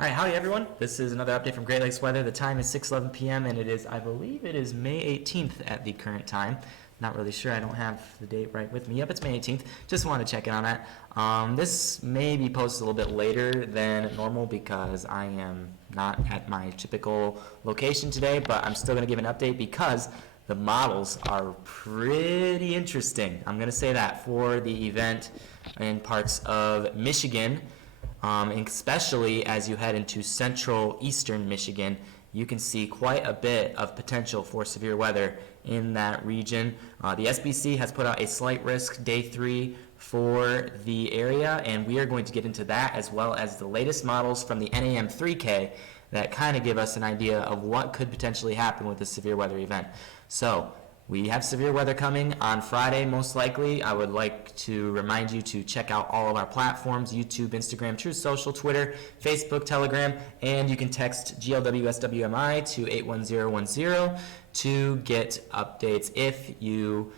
All right, howdy everyone. This is another update from Great Lakes Weather. The time is 6:11 p.m. and it is, I believe it is May 18th at the current time. Not really sure, I don't have the date right with me. Yep, it's May 18th. Just want to check in on that. This may be posted a little bit later than normal because I am not at my typical location today, but I'm still going to give an update because the models are pretty interesting. I'm going to say that for the event in parts of Michigan. And especially as you head into central eastern Michigan, you can see quite a bit of potential for severe weather in that region. The SBC has put out a slight risk day 3 for the area, and we are going to get into that as well as the latest models from the NAM 3K that kind of give us an idea of what could potentially happen with this severe weather event. So we have severe weather coming on Friday, most likely. I would like to remind you to check out all of our platforms: YouTube, Instagram, Truth Social, Twitter, Facebook, Telegram, and you can text GLWSWMI to 81010 to get updates. If you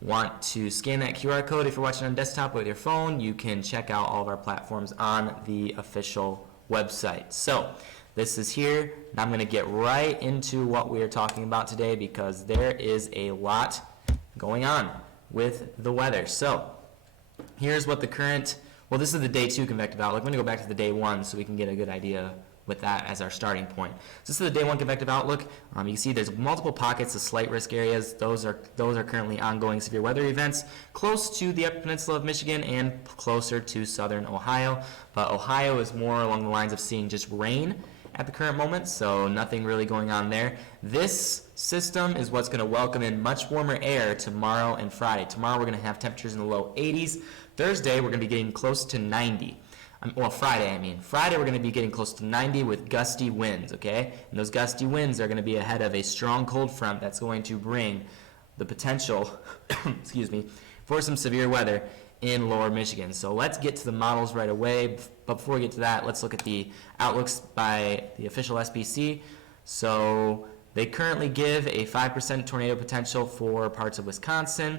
want to scan that QR code, if you're watching on desktop with your phone, you can check out all of our platforms on the official website. So this is here, and I'm going to get right into what we are talking about today because there is a lot going on with the weather. So here's what the current, well, this is the day 2 convective outlook. I'm going to go back to the day 1 so we can get a good idea with that as our starting point. So this is the day 1 convective outlook. You can see there's multiple pockets of slight risk areas. Those are currently ongoing severe weather events close to the upper peninsula of Michigan and closer to southern Ohio. But Ohio is more along the lines of seeing just rain at the current moment, so nothing really going on there. This system is what's going to welcome in much warmer air tomorrow and Friday. Tomorrow we're going to have temperatures in the low 80s. Thursday we're going to be getting close to 90. Well, Friday, I mean. Friday we're going to be getting close to 90 with gusty winds, okay? And those gusty winds are going to be ahead of a strong cold front that's going to bring the potential, excuse me, for some severe weather in lower Michigan. So let's get to the models right away. But before we get to that, let's look at the outlooks by the official SBC. So they currently give a 5% tornado potential for parts of Wisconsin.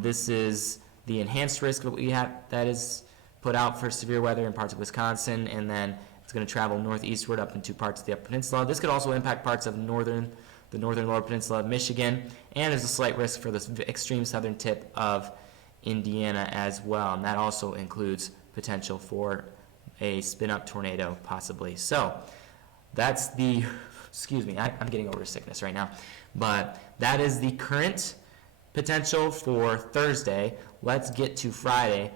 This is the enhanced risk that we have that is put out for severe weather in parts of Wisconsin, and then it's going to travel northeastward up into parts of the upper peninsula. This could also impact parts of the northern lower peninsula of Michigan, and there's a slight risk for the extreme southern tip of Indiana as well, and that also includes potential for a spin-up tornado possibly. So that's the, excuse me, I'm getting over sickness right now, but that is the current potential for Thursday. Let's get to Friday.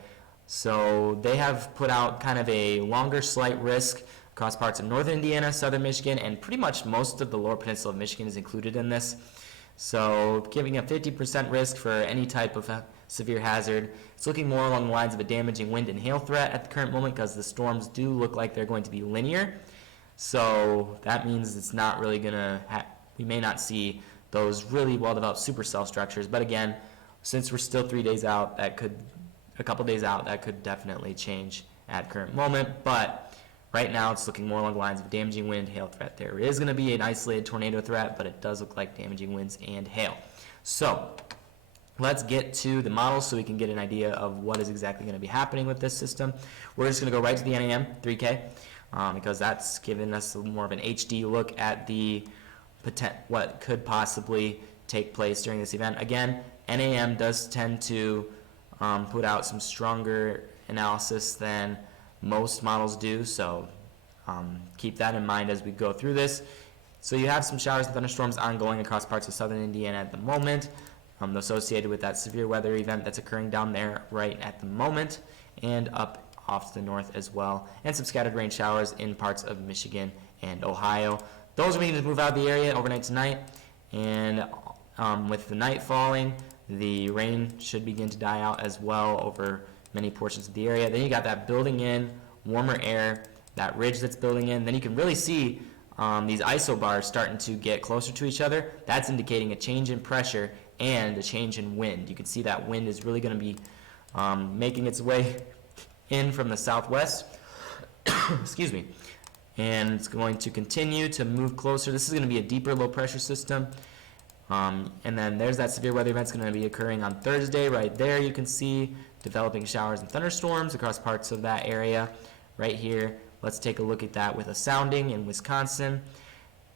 So they have put out kind of a longer slight risk across parts of northern Indiana, southern Michigan, and pretty much most of the lower peninsula of Michigan is included in this. So giving a 50% risk for any type of severe hazard. It's looking more along the lines of a damaging wind and hail threat at the current moment because the storms do look like they're going to be linear. So that means it's not really going to, we may not see those really well-developed supercell structures. But again, since we're still 3 days out, that could, a couple days out, that could definitely change at current moment. But right now it's looking more along the lines of damaging wind, hail threat. There is going to be an isolated tornado threat, but it does look like damaging winds and hail. So let's get to the models so we can get an idea of what is exactly going to be happening with this system. We're just going to go right to the NAM 3K because that's given us a more of an HD look at the what could possibly take place during this event. Again, NAM does tend to put out some stronger analysis than most models do, so keep that in mind as we go through this. So you have some showers and thunderstorms ongoing across parts of southern Indiana at the moment, associated with that severe weather event that's occurring down there right at the moment, and up off to the north as well, and some scattered rain showers in parts of Michigan and Ohio. Those are beginning to move out of the area overnight tonight, and with the night falling, the rain should begin to die out as well over many portions of the area. Then you got that building in warmer air, that ridge that's building in. Then you can really see these isobars starting to get closer to each other. That's indicating a change in pressure and a change in wind. You can see that wind is really going to be making its way in from the southwest. Excuse me. And it's going to continue to move closer. This is going to be a deeper low pressure system. And then there's that severe weather event that's going to be occurring on Thursday. Right there you can see developing showers and thunderstorms across parts of that area. Right here, Let's take a look at that with a sounding in Wisconsin.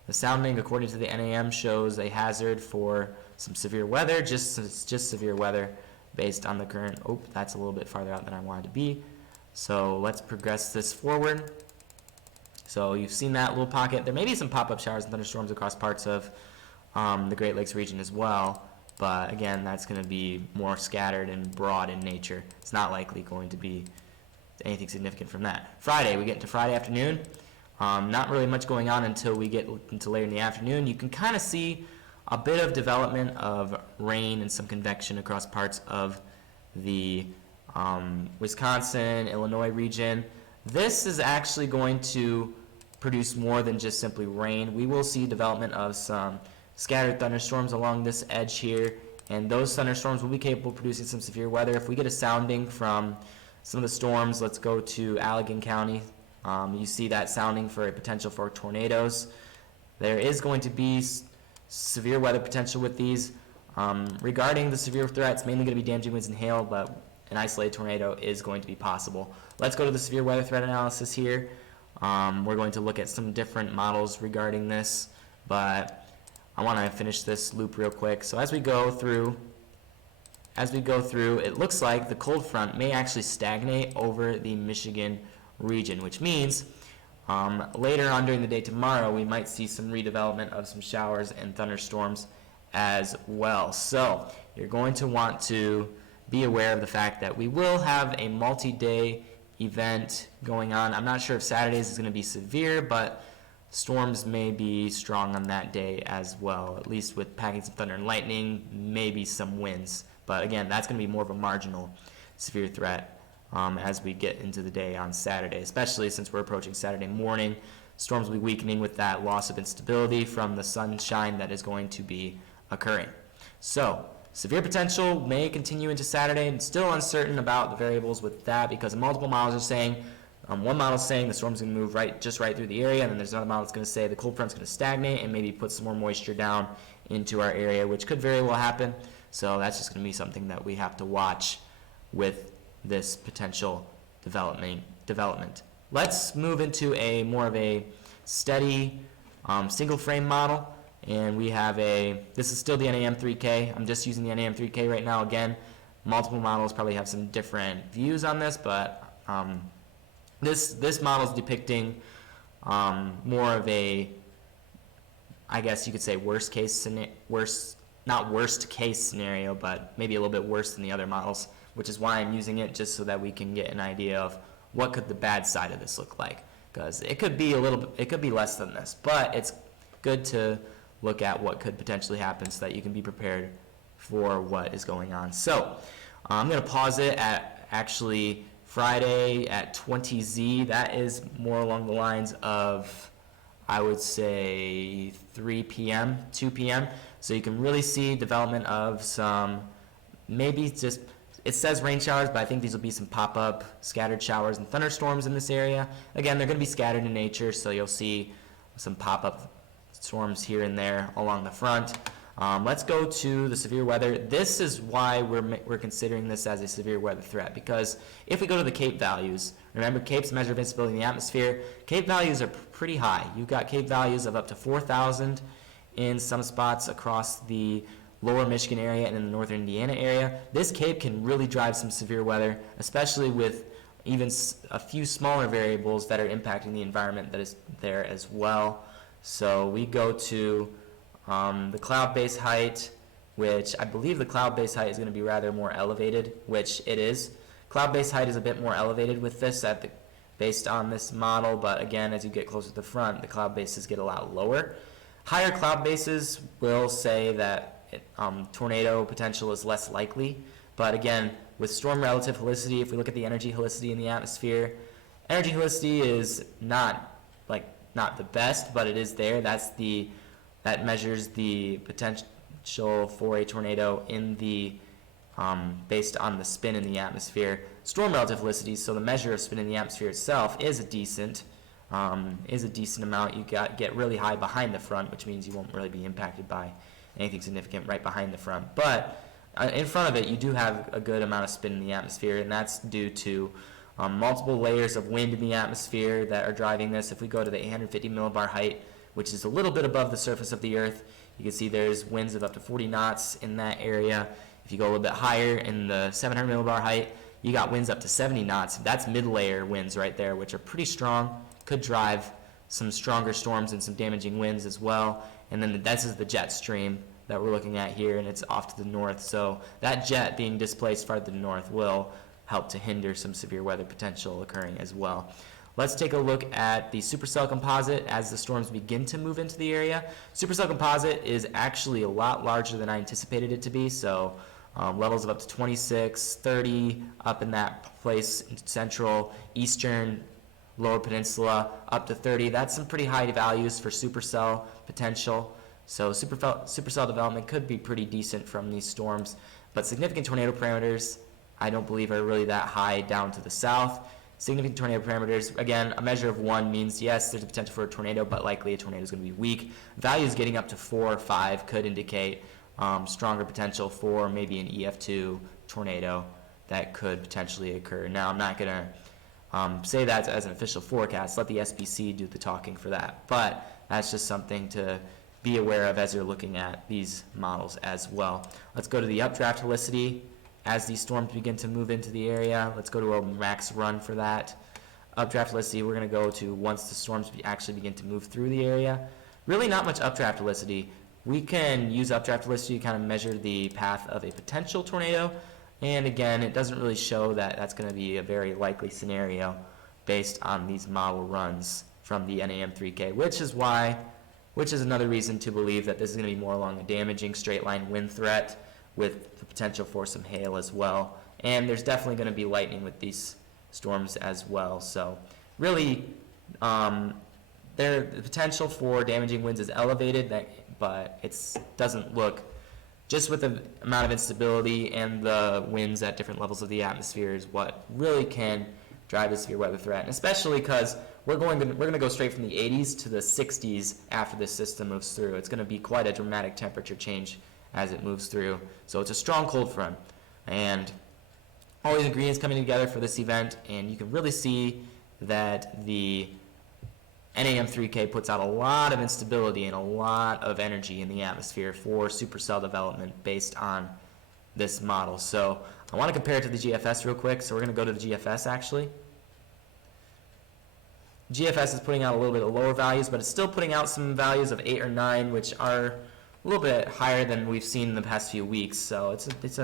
The sounding, according to the NAM, shows a hazard for some severe weather, just severe weather based on the current. Oh, that's a little bit farther out than I wanted to be. So let's progress this forward. So you've seen that little pocket. There may be some pop-up showers and thunderstorms across parts of the Great Lakes region as well. But again, that's going to be more scattered and broad in nature. It's not likely going to be anything significant from that. Friday, we get into Friday afternoon. Not really much going on until we get into later in the afternoon. You can kind of see a bit of development of rain and some convection across parts of the Wisconsin, Illinois region. This is actually going to produce more than just simply rain. We will see development of some scattered thunderstorms along this edge here, and those thunderstorms will be capable of producing some severe weather. If we get a sounding from some of the storms, let's go to Allegan County. You see that sounding for a potential for tornadoes. There is going to be severe weather potential with these. Regarding the severe threats, mainly going to be damaging winds and hail, but an isolated tornado is going to be possible. Let's go to the severe weather threat analysis here. We're going to look at some different models regarding this, but I want to finish this loop real quick. So as we go through, it looks like the cold front may actually stagnate over the Michigan region, which means later on during the day tomorrow, we might see some redevelopment of some showers and thunderstorms as well. So you're going to want to be aware of the fact that we will have a multi-day event going on. I'm not sure if Saturday's is going to be severe, but storms may be strong on that day as well, at least with packing some thunder and lightning, maybe some winds. But again, that's going to be more of a marginal severe threat as we get into the day on Saturday, especially since we're approaching Saturday morning. Storms will be weakening with that loss of instability from the sunshine that is going to be occurring. So severe potential may continue into Saturday, and still uncertain about the variables with that because multiple models are saying, one model is saying the storm's going to move just right through the area, and then there's another model that's going to say the cold front's going to stagnate and maybe put some more moisture down into our area, which could very well happen. So that's just going to be something that we have to watch with this potential development. Let's move into a more of a steady single frame model, and we have this is still the NAM 3K. I'm just using the NAM 3K right now. Again, multiple models probably have some different views on this, but this model is depicting more of a, I guess you could say worst case scenario, but maybe a little bit worse than the other models, which is why I'm using it, just so that we can get an idea of what could the bad side of this look like, because it could be less than this, but it's good to look at what could potentially happen so that you can be prepared for what is going on. So I'm going to pause it at actually Friday at 20Z. That is more along the lines of, I would say, 3 p.m., 2 p.m. So you can really see development of some, maybe just, it says rain showers, but I think these will be some pop-up scattered showers and thunderstorms in this area. Again, they're going to be scattered in nature, so you'll see some pop-up storms here and there along the front. Let's go to the severe weather. This is why we're considering this as a severe weather threat, because if we go to the CAPE values, remember CAPE's measure of instability in the atmosphere, CAPE values are pretty high. You've got CAPE values of up to 4,000 in some spots across the lower Michigan area and in the northern Indiana area. This CAPE can really drive some severe weather, especially with even a few smaller variables that are impacting the environment that is there as well. So we go to the cloud base height, which I believe the cloud base height is going to be rather more elevated, which it is. Cloud base height is a bit more elevated with this based on this model, but again, as you get closer to the front, the cloud bases get a lot lower. Higher cloud bases will say that tornado potential is less likely, but again, with storm relative helicity, if we look at the energy helicity in the atmosphere, energy helicity is not the best, but it is there. That measures the potential for a tornado in the based on the spin in the atmosphere. Storm relative helicity, so the measure of spin in the atmosphere itself, is a decent amount. You get really high behind the front, which means you won't really be impacted by anything significant right behind the front. But in front of it, you do have a good amount of spin in the atmosphere, and that's due to multiple layers of wind in the atmosphere that are driving this. If we go to the 850 millibar height, which is a little bit above the surface of the Earth, you can see there's winds of up to 40 knots in that area. If you go a little bit higher in the 700 millibar height, you got winds up to 70 knots. That's mid-layer winds right there, which are pretty strong, could drive some stronger storms and some damaging winds as well. And then this is the jet stream that we're looking at here, and it's off to the north. So that jet being displaced farther to the north will help to hinder some severe weather potential occurring as well. Let's take a look at the supercell composite as the storms begin to move into the area. Supercell composite is actually a lot larger than I anticipated it to be, so levels of up to 26, 30, up in that place in central, eastern, lower peninsula, up to 30. That's some pretty high values for supercell potential. So supercell development could be pretty decent from these storms, but significant tornado parameters I don't believe are really that high down to the south. Significant tornado parameters, again, a measure of 1 means yes, there's a potential for a tornado, but likely a tornado is going to be weak. Values getting up to 4 or 5 could indicate stronger potential for maybe an EF2 tornado that could potentially occur. Now, I'm not going to say that as an official forecast. Let the SPC do the talking for that. But that's just something to be aware of as you're looking at these models as well. Let's go to the updraft helicity. As these storms begin to move into the area, let's go to a max run for that. Updraft helicity, we're going to go to once the storms actually begin to move through the area. Really not much updraft helicity. We can use updraft helicity to kind of measure the path of a potential tornado. And again, it doesn't really show that that's going to be a very likely scenario based on these model runs from the NAM3K, which is another reason to believe that this is going to be more along a damaging straight line wind threat with the potential for some hail as well. And there's definitely going to be lightning with these storms as well. So really, the potential for damaging winds is elevated, but it doesn't look, just with the amount of instability and the winds at different levels of the atmosphere is what really can drive the severe weather threat. And especially because we're going to go straight from the 80s to the 60s after this system moves through. It's going to be quite a dramatic temperature change as it moves through. So it's a strong cold front. And all these ingredients coming together for this event, and you can really see that the NAM3K puts out a lot of instability and a lot of energy in the atmosphere for supercell development based on this model. So I want to compare it to the GFS real quick. So we're going to go to the GFS actually. GFS is putting out a little bit of lower values, but it's still putting out some values of 8 or 9, which are a little bit higher than we've seen in the past few weeks. So it's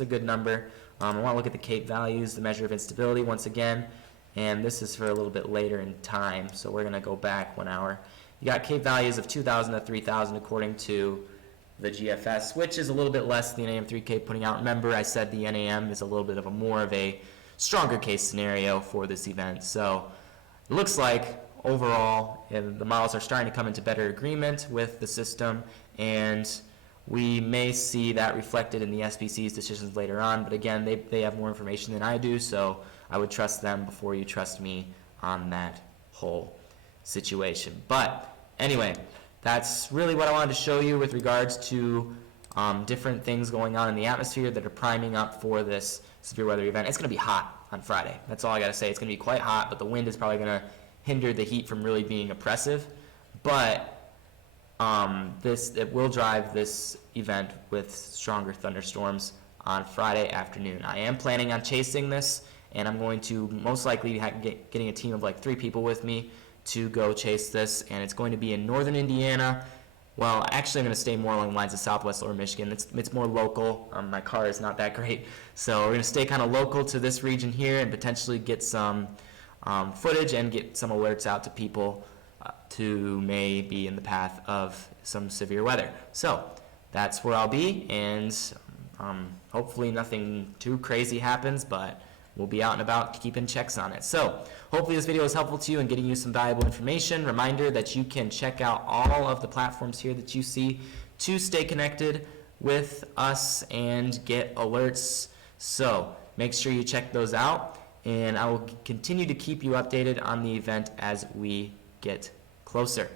a good number. I want to look at the CAPE values, the measure of instability once again, and this is for a little bit later in time. So we're going to go back 1 hour. You got CAPE values of 2,000 to 3,000 according to the GFS, which is a little bit less than the NAM3K putting out. Remember, I said the NAM is a little bit of a more of a stronger case scenario for this event. So it looks like overall the models are starting to come into better agreement with the system, and we may see that reflected in the SPC's decisions later on. But again, they have more information than I do, so I would trust them before you trust me on that whole situation. But anyway, that's really what I wanted to show you with regards to different things going on in the atmosphere that are priming up for this severe weather event. It's going to be hot on Friday. That's all I got to say. It's going to be quite hot, but the wind is probably going to hinder the heat from really being oppressive. But it will drive this event with stronger thunderstorms on Friday afternoon. I am planning on chasing this, and I'm going to most likely getting a team of like 3 people with me to go chase this, and it's going to be in northern Indiana. Well, actually I'm going to stay more along the lines of southwest lower Michigan. It's more local. My car is not that great, so we're going to stay kind of local to this region here and potentially get some footage and get some alerts out to people who may be in the path of some severe weather. So that's where I'll be, and hopefully nothing too crazy happens, but we'll be out and about keeping checks on it. So hopefully this video is helpful to you and getting you some valuable information. Reminder that you can check out all of the platforms here that you see to stay connected with us and get alerts. So make sure you check those out, and I will continue to keep you updated on the event as we get closer.